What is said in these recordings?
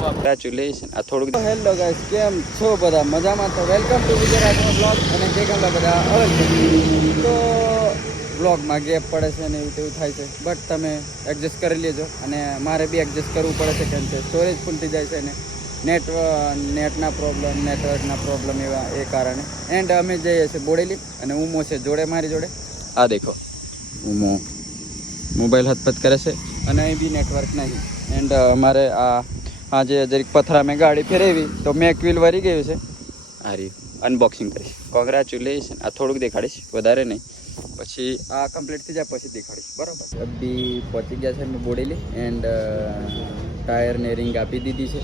Congratulation આ થોડુંક hello guys કેમ છો બધા મજામાં તો વેલકમ ટુ વિજયરાજનો બ્લોગ અને જે કામ બધા તો બ્લોગમાં ગેપ પડે છે ને એવું તેવું થાય છે બટ તમે એડજસ્ટ કરી લેજો અને મારે બી એડજસ્ટ કરવું પડે છે કેમ કે સ્ટોરેજ ફૂલ થઈ જાય છે ને નેટના પ્રોબ્લેમ એવા એ કારણે એન્ડ અમે જઈએ છીએ બોડેલી અને ઉમો છે જોડે મારી જોડે આ દેખો ઉમો મોબાઈલ હથપથ કરે છે અને અહીં બી નેટવર્ક નહીં એન્ડ અમારે આજે જરીક પથરા મેં ગાડી ફેરવી તો મેક વ્હીલ વરી ગયું છે આ રહ્યું અનબોક્સિંગ કરીશ કોંગ્રેચ્યુલેશન આ થોડુંક દેખાડીશ વધારે નહીં પછી આ કમ્પ્લીટ થઈ જાય પછી દેખાડીશ બરાબર બી પહોંચી ગયા છે મેં બોડેલી એન્ડ ટાયરને રિંગ આપી દીધી છે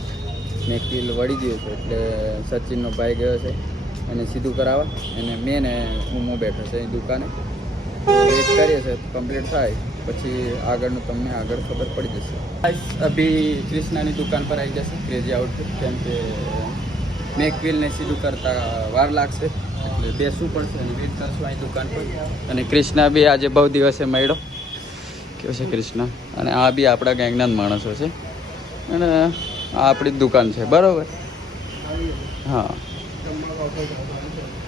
મેક વ્હીલ વળી ગયું છે એટલે સચિનનો ભાઈ ગયો છે અને સીધું કરાવવા અને મેં ને હું બેઠો છે એ દુકાને વેટ કરીએ છીએ કમ્પ્લીટ થાય પછી આગળનું તમને આગળ ખબર પડી જશે અભી ક્રિષ્નાની દુકાન પર આવી જશે ક્રેઝી આઉટફિટ કેમ કે મેક વ્હીલને સીધું કરતાં વાર લાગશે એટલે બેસવું પડશે અને વેટ કરશું અહીં દુકાન પર અને ક્રિષ્ના બી આજે બહુ દિવસે મળ્યો કેવો છે ક્રિષ્ના અને આ બી આપણા ગેંગના જ માણસો છે અને આ આપણી જ દુકાન છે બરાબર હા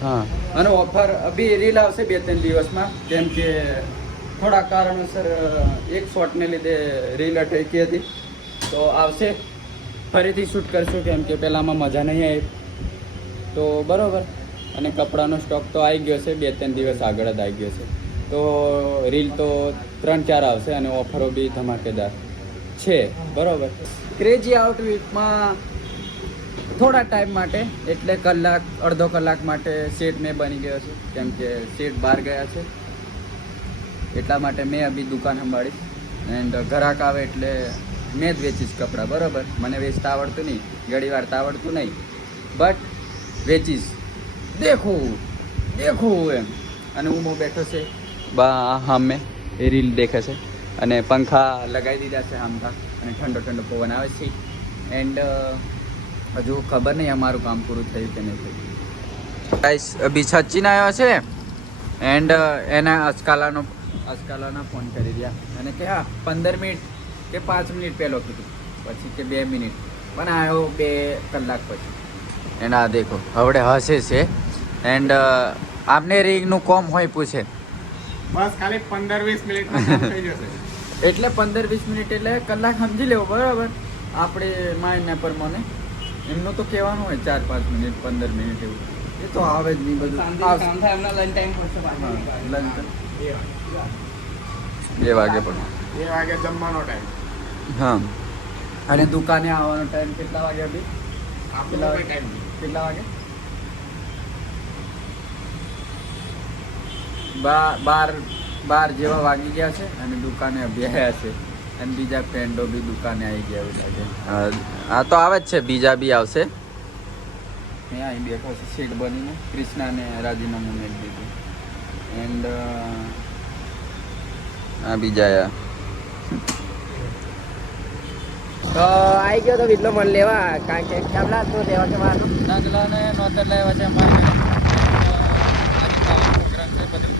હા અને ઓફર અભી રીલ આવશે 2-3 દિવસમાં કેમ કે થોડા કારણોસર એક શોટને લીધે રીલ અટકી હતી તો આવશે ફરીથી શૂટ કરશું કેમ કે પહેલાંમાં મજા નહીં આવી તો બરાબર અને કપડાનો સ્ટોક તો આવી ગયો છે 2-3 દિવસ આગળ જ આવી ગયો છે તો રીલ તો 3-4 આવશે અને ઓફરો બી ધમાકેદાર છે બરાબર ક્રેઝી આઉટફિટમાં થોડા ટાઈમ માટે એટલે અડધો કલાક માટે સેટ મેં બની ગયો છે કેમ કે સેટ બહાર ગયા છે એટલા માટે મેં અભી દુકાન સંભાળીશ એન્ડ ગ્રાહક આવે એટલે મેં જ વેચીશ કપડાં બરાબર મને વેચતા આવડતું નહીં ઘણી વાર આવડતું નહીં બટ વેચીશ દેખું એમ અને હું બેઠો છે સામે એ રીલ દેખે છે અને પંખા લગાવી દીધા છે આમતા અને ઠંડો પવન આવે છે એન્ડ હજુ ખબર નહીં અમારું કામ પૂરું થયું કે નહીં થયું ગાઈસ અભી સચિન આવ્યો છે એન્ડ એના અસ્કાલાના ફોન કરી રહ્યા અને કે હા 15 મિનિટ કે 5 મિનિટ પહેલો કીધું પછી કે 2 મિનિટ પણ આવ્યો 2 કલાક પછી એન્ડ આ દેખો હવડે હસે છે એન્ડ આપને રીંગનું કોમ હોય પૂછે બસ ખાલી 15-20 મિનિટ થઈ જશે એટલે 15-20 મિનિટ એટલે કલાક સમજી લેવો બરાબર આપણે માઇન્ડના પ્રમાણે એમનું તો કહેવાનું હોય 4-5 મિનિટ 15 મિનિટ એવું એ તો આવે જ નહીં બધું લંચ 2 વાગે પણ 2 વાગે જમવાનો ટાઈમ હા અને દુકાને આવવાનો ટાઈમ કેટલા વાગે અભી કેટલા વાગે 12 જેવા વાગી ગયા છે અને દુકાને અભી આવ્યા છે અને બીજા ફ્રેન્ડો બી દુકાને આવી ગયા એવું લાગે હા તો આવે જ છે બીજા બી આવશે મેં અહીં બેઠો છે સીટ બનીને ક્રિષ્નાને રાજીનામું મેળ દીધું એન્ડ આ બીજા તો આવી ગયો તો વિટલો મન લેવા કારણ કે કેમલા તો લેવા છે મારું નાગલાને નોતર લેવા છે અમારે પ્રોગ્રામ છે બધું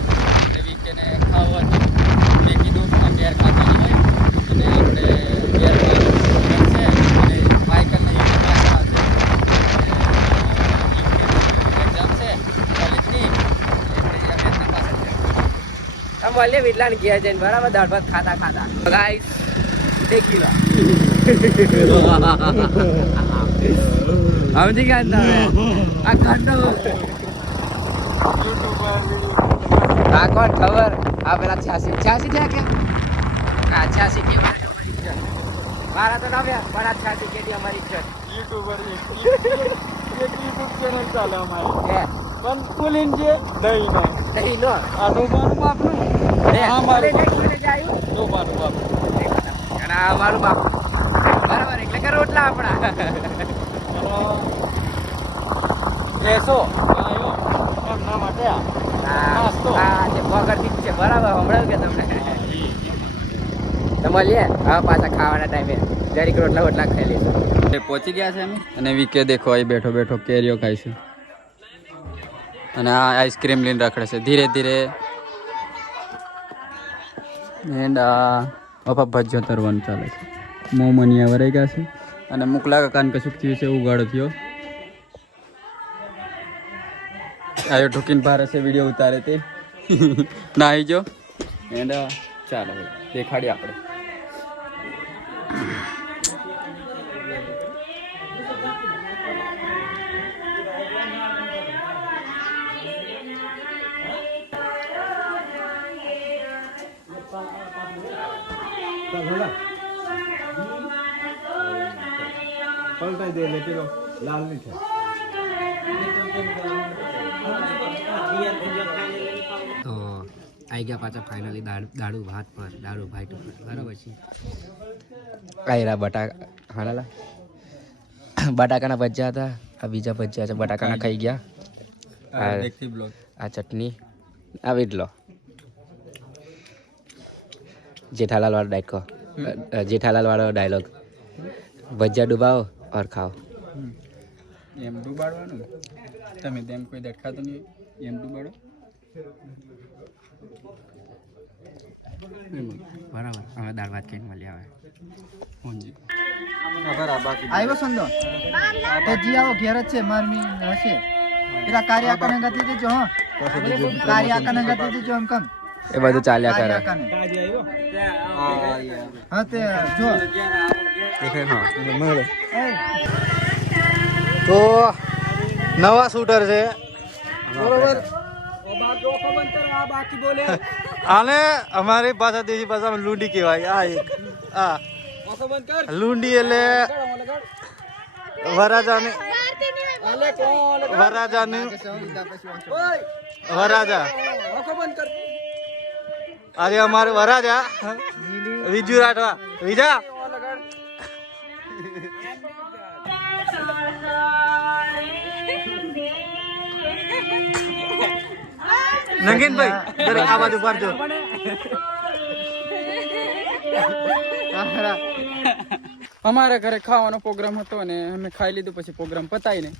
વીકેને ખાવા મેં કીધું ઘેર ખાતી હોય અને આપણે ઘેર છે અને માઇકલને એક્ઝામ છે કોલેજની આમ મળે વિટલા ને ગયા જઈને બરાબર દાળ ભાત ખાતા ગાઈસ દેખી લો સમજી ગયા તમે આ ઘંટો આ કોણ ખબર આ પેલા 86 છે કે આ 86 કે મારા તો ના પણ આ 86 કે અમારી ઇજ્જત યુટ્યુબર એક યુટ્યુબ ચેનલ ચાલે અમારે પણ પુલિન જે નહીં નો આ ડોબાનું બાપનું હા મારે કોઈને જાયું ડોબાનું બાપનું અને આ અમારું બાપ બરાબર એટલે કે રોટલા આપણા લેસો આયો એમના માટે નાસ્તો હા જે પગડતી છે બરાબર હમણાં કે તમને તો મળીએ હા પાછા ખાવાના ટાઈમે જરીક રોટલા ખાઈ લઈશું પહોંચી ગયા છે અમે અને વીકે દેખો અહીં બેઠો કેરીઓ ખાય છે અને આ આઈસ્ક્રીમ લઈને રખડે છે ધીરે ધીરે એન્ડ પપ્પા ભજીયો તરવાનું ચાલે છે મોમનિયા વરાઈ ગયા છે અને મુકલા કાકાને કશુંક થયું છે ઉગાડો થયો આયો ઢોકીને ભારે છે વિડીયો ઉતારે તે નાહી જો એન્ડ ચાલો દેખાડીએ આપણે પલટાઈ દે એટલે પેલો લાલ નહીં થાય. તો આવી ગયા પાછા ફાઇનલી દાડુ ભાત પર દાડુ ભાત ઉપર બરાબર છે આયરા બટાકાના ભજીયા હતા આ બીજા ભજીયા છે બટાકાના ખાઈ ગયા આ ચટણી આ વીડલો જેઠાલાલ વાળો ડાયલોગ ભજીયા ડૂબાવો ઓર ખાઓ એમ ડૂબાડવાનું તમે તેમ કોઈ દેખાતો નહીં એમ ડૂબાડો બરાબર હવે દાળ ભાત ખાઈને મળ્યા હવે હોંજી આવ્યો સંદો તો જી આવો ઘેર જ છે મારમી હશે પેલા કાર્ય આકાને ગતિ દેજો હા કાર્ય આકાને ગતિ દેજો એમ કમ એ બધું ચાલ્યા કરે હા તે જો તો નવા શૂટર છે બરોબર આને અમારી ભાષા દેશી ભાષામાં લૂંડી કહેવાય આ લૂંડી એટલે વરાજા અરે અમારે વરાજા વિજુ રાઠવા વિજા નંગીનભાઈ જરા આ બાજુ પાડજો અમારા ઘરે ખાવાનો પ્રોગ્રામ હતો ને અમે ખાઈ લીધું પછી પ્રોગ્રામ પતાવીને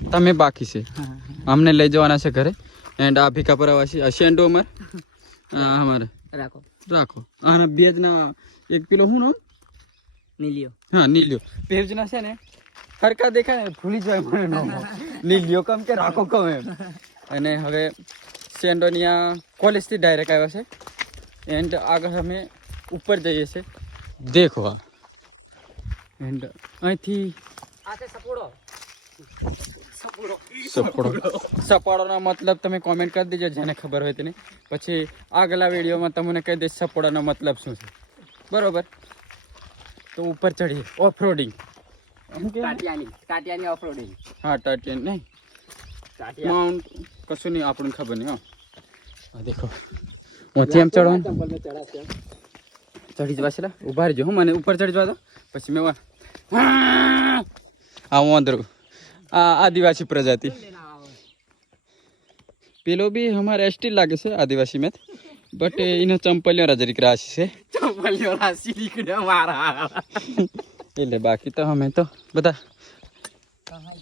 તમે બાકી છે અમને લઈ જવાના છે ઘરે એન્ડ આ ભીખા પરાવાસી શેન્ડો અમાર અમારે રાખો અને બેજના એક કિલો શું નામ નીલિયો ભેજના છે ને હરકા દેખાય ને ભૂલી જાય મને નામ નીલિયો કમ કે રાખો કમ એમ અને હવે શેન્ડોની આ કોલેજથી ડાયરેક્ટ આવ્યા છે એન્ડ આગળ અમે ઉપર જઈએ છીએ દેખવા એન્ડ અહીંથી સપોડોનો મતલબ તમે કોમેન્ટ કરી દેજો જેને ખબર હોય તેને પછી આગલા વિડીયોમાં તમને કહી દઈશ સપોડાનો મતલબ શું છે બરોબર તો ઉપર ચડીએ ઓફરોડિંગ ટાટિયાની ઓફરોડિંગ હા ટાટિયા નહીં માઉન્ટ કશું નહીં આપણને ખબર નહીં હા દેખો હું એમ ચડવાનું ચડી જવા છે ઉભા રહેજો હું મને ઉપર ચડી જવા દો પછી મેં હું અંદર આ આદિવાસી પ્રજાતિ પેલો બી हमारे स्टील लागे છે आदिवासी में बट इन्हें चंपलियों राजरिक राशि છે ચંપલિયો રાશિ નીકળે મારા એટલે બાકી તો અમે તો બધા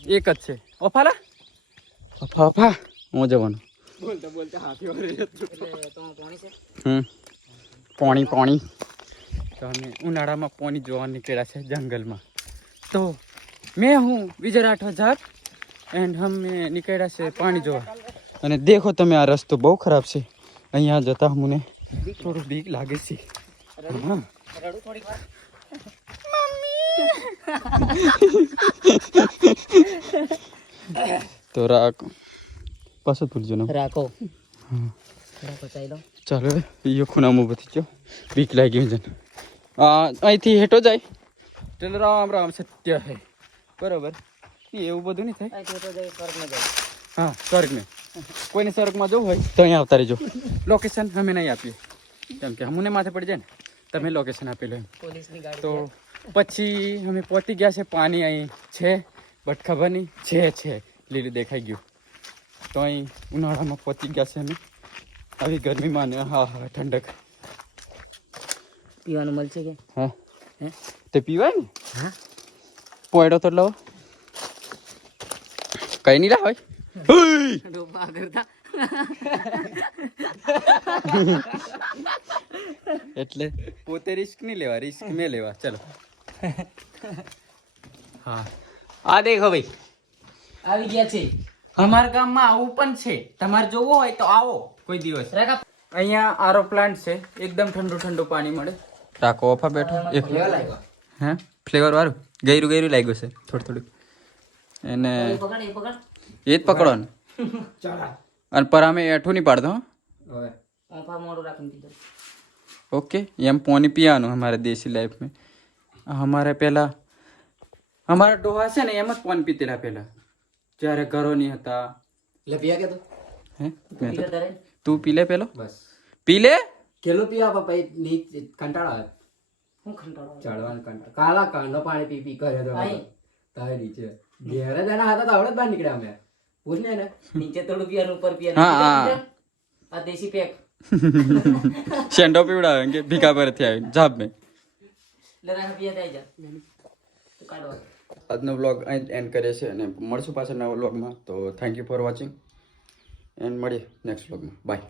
એક જ છે ઓફાલા ઓફા હું જવાનું બોલતા હાથી વરે તો પાણી તો અમે ઉનાળામાં પાણી જોવા નીકળ્યા છે જંગલમાં તો मैं हूँ विजय राठवा जाट एंड हम निकला से पानी जोवा અને દેખો તમે આ રસ્તો બહુ ખરાબ છે અહીંયા જતા મને થોડું બીક લાગે છે તો રાખો પાછો ભૂલજો ને રાખો ચાલો એ ખૂણામાં બધી જો બીક લાગી છે અહીંથી હેઠો જાય ચાલો રામ રામ સત્ય હે બરોબર એવું બધું નહીં થાય હા સ્વર્ગને કોઈને સ્વર્ગમાં જવું હોય તો અહીંયા આવતા રહેજો લોકેશન અમે નહીં આપીએ કેમ કે અમને માથે પડી જાય ને તમે લોકેશન આપેલું એમ તો પછી અમે પહોંચી ગયા છે પાણી અહીં છે બટ ખબર નહીં છે લીલું દેખાઈ ગયું તો અહીં ઉનાળામાં પહોંચી ગયા છે અમે આવી ગરમીમાં ને હા ઠંડક પીવાનું મળશે કે હા તે પીવાય ને હા પોયડો તો લાવો કઈ નહીં લાવ એટલે પોતે રિસ્ક નહીં લેવા, રિસ્ક મેં લેવા. ચલો હા આ દેખો ભાઈ આવી ગયા છે. અમારા ગામમાં આવું પણ છે. તમારે જોવું હોય તો આવો કોઈ દિવસ. અહીંયા આરો પ્લાન્ટ છે, એકદમ ઠંડુ ઠંડુ પાણી મળે. ટાકો ઓફા બેઠો એક હે ફ્લેવર વાળું ગયરું ગયરું લાગ્યું છે થોડું એને એ જ પકડો ને અને પર અમે એઠું નહીં પાડતો. ओके ये हम पानी पियानो हमारे देसी लाइफ में हमारे पहला हमारा डोहा से ना एम पानी पीते रहा पहला જ્યારે ઘરો નહીં હતા. લે પિયા કે હે તું પી લે પેલો બસ પી લે કેલો પીવા પપ્પા ની કંટાળો આવે. હું કંટાળો ચડવાનું કંટાળો કાલા કાંડો પાણી પી પી કરે તો તારે નીચે ઘેરે જણા હતા તો આવડે બહાર નીકળ્યા અમે. પૂછ ને નીચે થોડું પીવાનું ઉપર પીવાનું. હા આ દેશી પેક શેન્ડો પીવડાવે કે ભીખા પરથી આવીને જાબ મેં. લે રાખ પીયા થઈ જા તું કાઢો. આજનો વ્લોગ અહીં એન્ડ કરીએ છીએ અને મળશું પાછળ નવા વ્લોગમાં. તો thank you for watching and મળીએ નેક્સ્ટ વ્લોગમાં. બાય.